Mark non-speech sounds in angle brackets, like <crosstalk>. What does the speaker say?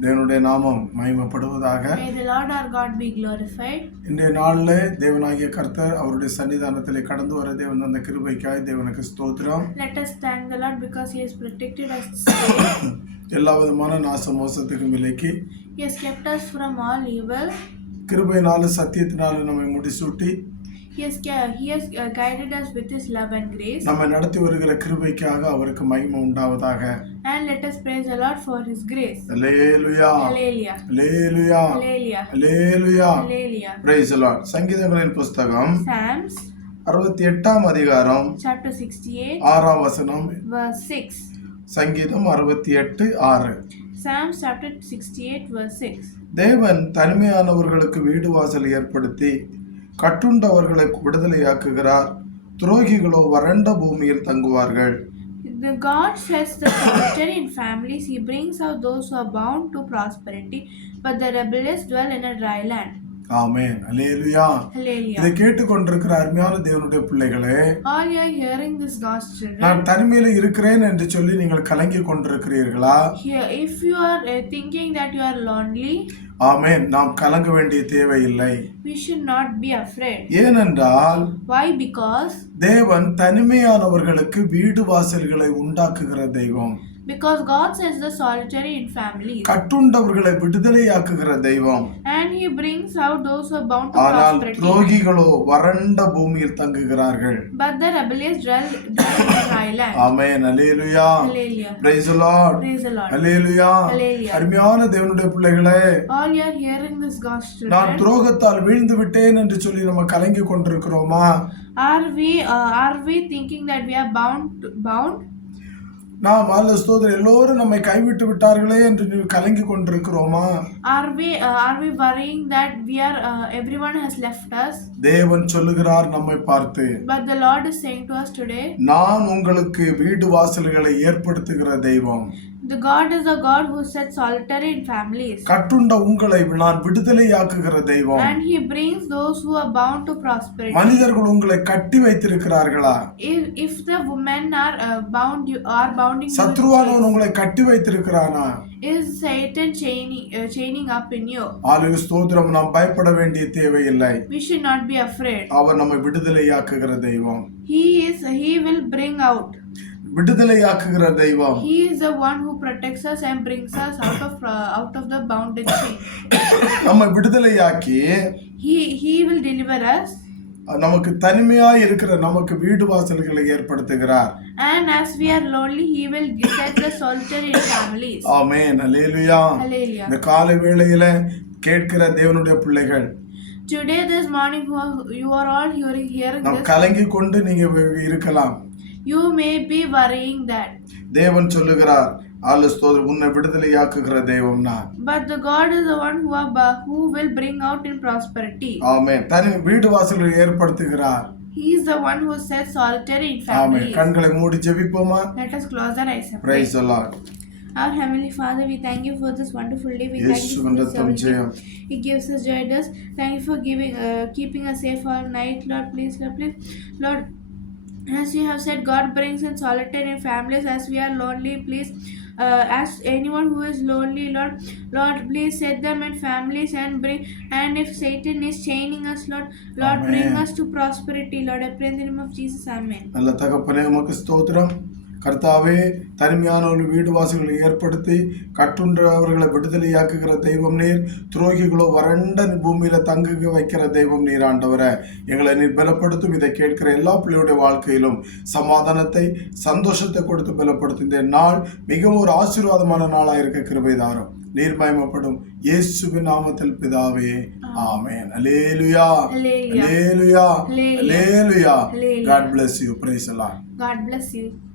தேவனுடைய நாமம் மகிமைப்படுவதாக. இன்றைய நாளில் தேவனாகிய கர்த்தர் அவருடைய சன்னிதானத்திலே கடந்து வர தேவன் அந்த கிருபைக்காய் தேவனுக்கு ஸ்தோத்திரம். <coughs> எல்லா விதமான நாச மோசத்துக்கும் விலைக்கு He has kept us from all evil. கிருபையினால சத்தியத்தினால நம்மை முடிசூட்டி He has, he has uh, guided us with His love and grace. நம்மை நடத்தி வருகிற கிருபைக்காக அவருக்கு மகிமை உண்டாவதாக And let us praise the Lord for His grace. லேலுயா Hallelujah. லேலுயா Hallelujah. லேலுயா Hallelujah. பிரைஸ் லார்ட் சங்கீதங்களின் புஸ்தகம் Psalms அறுபத்தி எட்டாம் அதிகாரம் chapter 68, ஆறாம் வசனம் verse 6. சங்கீதம் அறுபத்தி எட்டு ஆறு Psalms chapter 68, verse 6. தேவன் தனிமையானவர்களுக்கு வீடு வாசல் ஏற்படுத்தி கட்டுண்டவர்களை விடுதலையாக்குகிறார் துரோகிகளோ வறண்ட பூமியில் தங்குவார்கள் The God sets the solitary in families. He brings out those who are bound to prosperity, but the rebellious dwell in a dry land. Amen hallelujah Hallelujah. இதை கேட்டுக்கொண்டிருக்கிற அருமையான தேவனுடைய பிள்ளைகளே All you are hearing this God's children. நான் தனிமையில இருக்கிறேன் என்று சொல்லி நீங்கள் கலங்கி கொண்டிருக்கிறீர்களா if you are uh, thinking that you are lonely, ஆமென். நாம் கலங்க வேண்டிய தேவையில்லை. We should not be afraid. ஏனென்றால் Why? Because தேவன் தனிமையானவர்களுக்கு வீடு வாசல்களை உண்டாக்குகிற தெய்வம். Because God sets the solitary in families, கட்டுண்டவர்களை விடுதலையாக்குகிற தெய்வம். And He brings out those who are bound to ஆனால் prosperity. துரோகிகளோ வறண்ட பூமியில் தங்குகிறார்கள் But the rebellious dwell, dwell in a dry land. Amen hallelujah Hallelujah. Praise Lord Praise the Lord. அல்லேலுயா Hallelujah. அருமையான தேவனுடைய பிள்ளைகளே All you are hearing this God's நான் children. துரோகத்தால் வீழ்ந்து விட்டேன் என்று சொல்லி நம்ம கலங்கி கொண்டிருக்கிறோமா Are we uh, are we thinking that we are bound to- bound? நாம் அல்ல ஸ்தோத்திரம். எல்லோரும் நம்மை கைவிட்டு விட்டார்களே என்று கலங்கி கொண்டிருக்கிறோமா? Are we uh, are we worrying that we are uh, everyone has left us? தேவன் சொல்லுகிறார் நம்மை பார்த்து. But the Lord is saying to us today, நான் உங்களுக்கு வீடு வாசல்களை ஏற்படுத்துகிற தெய்வம். the God is a God who sets solitary in families, கட்டுண்ட உங்களை நான் விடுதலையாக்குகிற தெய்வம் and He brings those who are bound to prosperity. மனிதர்கள் உங்களை கட்டி வைத்திருக்கிறார்களா If, if the women are uh, bound, you are bounding. you with சத்ருவானவன் chains. உங்களை கட்டி வைத்திருக்கிறானா Is Satan chaining uh, chaining up in you? ஆளுக ஸ்தோத்திரம் நாம் பயப்பட வேண்டிய தேவையில்லை We should not be afraid. அவர் நம்மை விடுதலையாக்குகிற தெய்வம் He is. He will bring out. விடுதலையாக்குகிற தெய்வம் He is the one who protects us and brings us out of uh, out of the bounded chain. நம்மை விடுதலையாக்கி He he will deliver us, நமக்கு தனிமையாய் இருக்கிற நமக்கு வீடு வாசல்களை ஏற்படுத்துகிறார் and as we are lonely, He will set the solitary families. Amen hallelujah Hallelujah. இந்த காலை வேளையில கேட்கிற தேவனுடைய பிள்ளைகள் Today, this morning, you are all hearing hearing நாம். கலங்கி கொண்டு நீங்க இருக்கலாம் You may be worrying that, தேவன் சொல்லுகிறார் ஆளு ஸ்தோத்திரம் உன்னை விடுதலையாக்குகிற தெய்வம் நான் but the God is the one who are ba- who will bring out in prosperity. ஆமென் தனி வீடு வாசல்களை ஏற்படுத்துகிறார் He is the one who sets solitary in amen families. கண்களை மூடி ஜெபிப்போமா Let us close our eyes and pray. Praise Lord Our Heavenly Father, we thank you for this wonderful day. We thank you for this It gives us joy. Does thank you for giving, uh, keeping us safe all night, Lord. Please, Lord, please, Lord. as you have said god brings in solitude in families. As we are lonely please uh, as anyone who is lonely lord lord please set them in families and bring and if satan is chaining us lord lord bring us to prosperity lord. I pray in the name of jesus. Amen. നല്ല തകപ്പനെ നമുക്ക് கர்த்தாவே தனிமையான ஒரு வீடு வாசல்களை ஏற்படுத்தி கட்டுன்றவர்களை விடுதலையாக்குகிற தெய்வம் நீர். துரோகிகளோ வறண்ட பூமியில தங்குக வைக்கிற தெய்வம் நீர் ஆண்டவரை. எங்களை நீர் பலப்படுத்தும். இதை கேட்கிற எல்லா பிள்ளையுடைய வாழ்க்கையிலும் சமாதானத்தை சந்தோஷத்தை கொடுத்து பலப்படுத்தும். இந்த நாள் மிகவும் ஒரு ஆசீர்வாதமான நாளாக இருக்க கிருபை தாரும். நீர் மயமப்படும் இயேசுவின் நாமத்தில் பிதாவே ஆமென். அல்லேலுயா. Hallelujah. அல்லேலுயா. Hallelujah. அல்லேலுயா. Hallelujah. God bless you. Praise the